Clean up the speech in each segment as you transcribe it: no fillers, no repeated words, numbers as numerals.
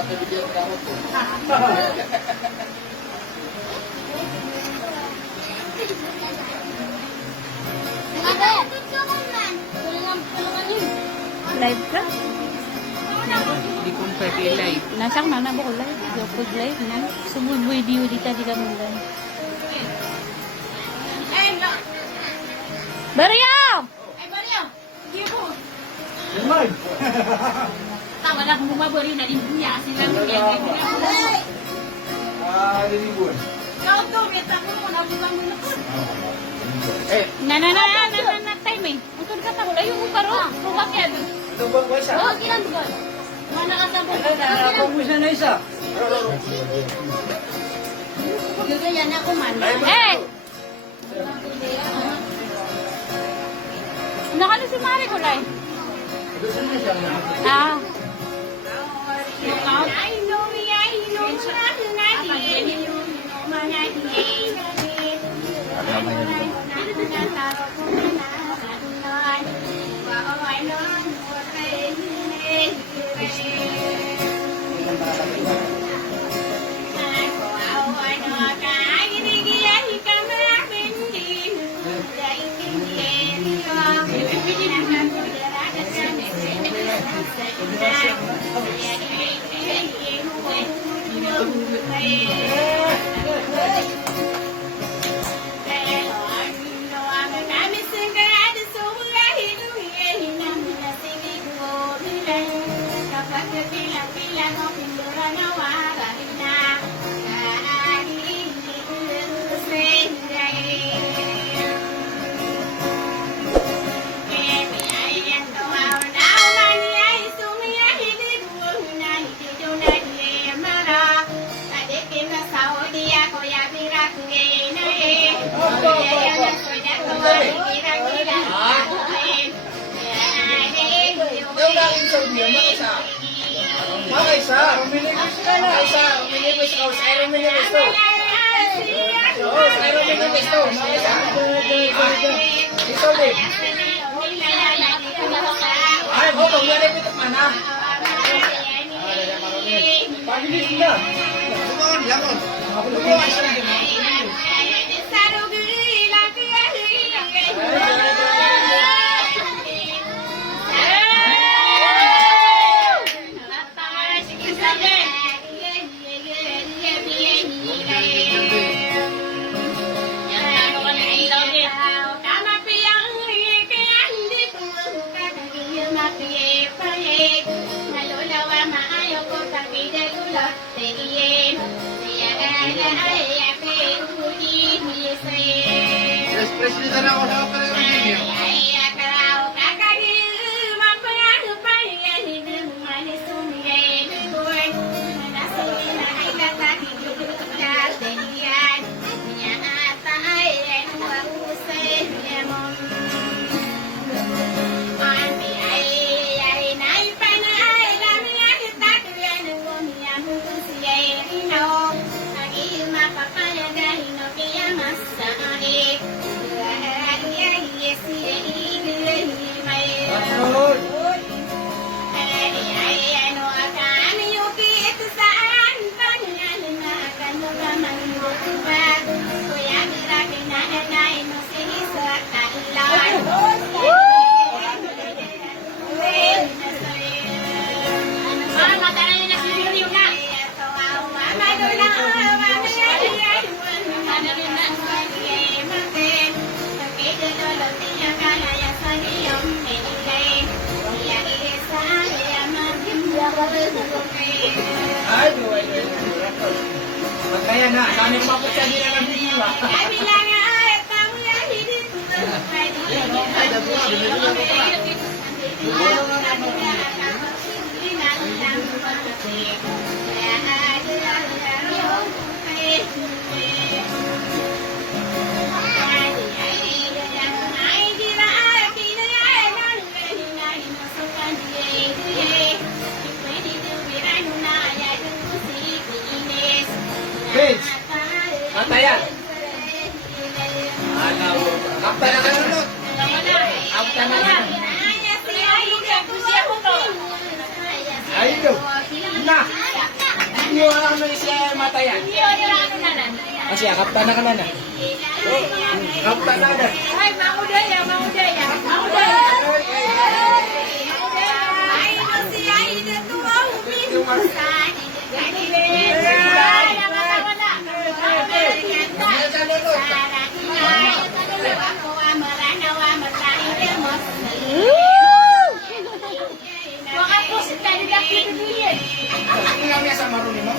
Live ka? Hindi kong pwede live. Nasang nana ba ko live? Youtube live na. Sumud video dito di kami live. Baryo! Ay, Baryo! Hindi po. Limay! Tama lang kung bumabari na rin niya kasi lang niya. Lilibon. Ikaw to, may tako mo na buwan mo na po. Na time eh. Untod ka ta ko layo mo paro. Bakit? Ito ba ko isa? Oo, kilang buwan. Mana ka sa buwan? Nakakapag mo siya na isa. Gagayan ako man. Eh! Nakano si Mari ko live? Ah. Presidente na ako sa kapatid. Kaya na, sana yung papatya nila ng biniwa. Vince, matayan. Kapta na ka nunod. Kapta na ka. Ayun. Na. mo ano siya mata yan. Kasi kapta na ka na. Kapta na na. Ay, maudaya, maudaya. Maudaya. Ay, no siya ina tuwa umisan. Tingnan niya sa maruni mo.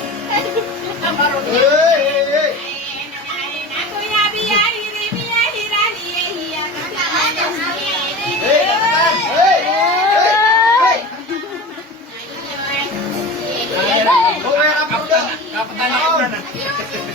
Kapta na ka na. Hey,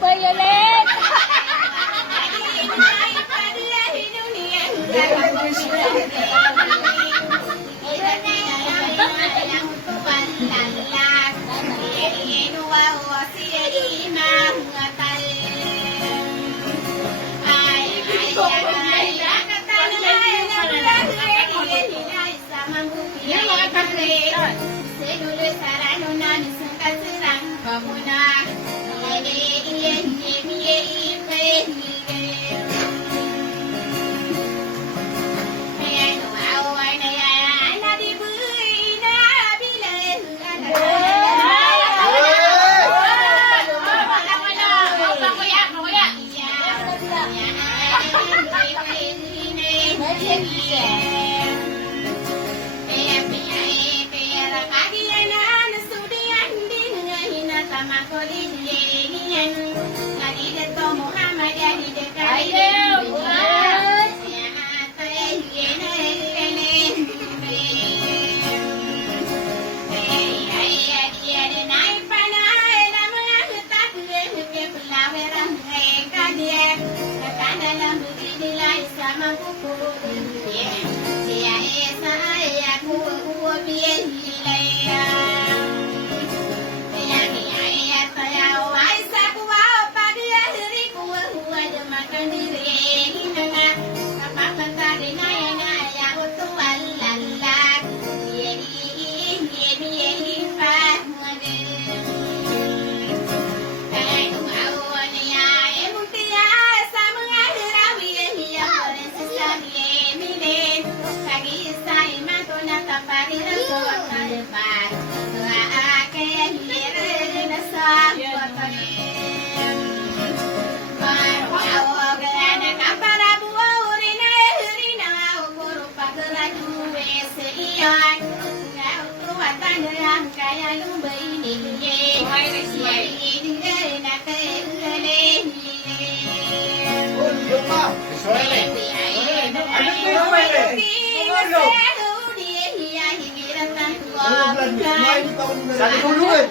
Violet! Sa tulungan.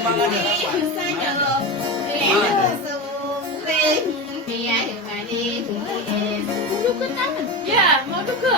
mga ano. Ya, mau tuh ke?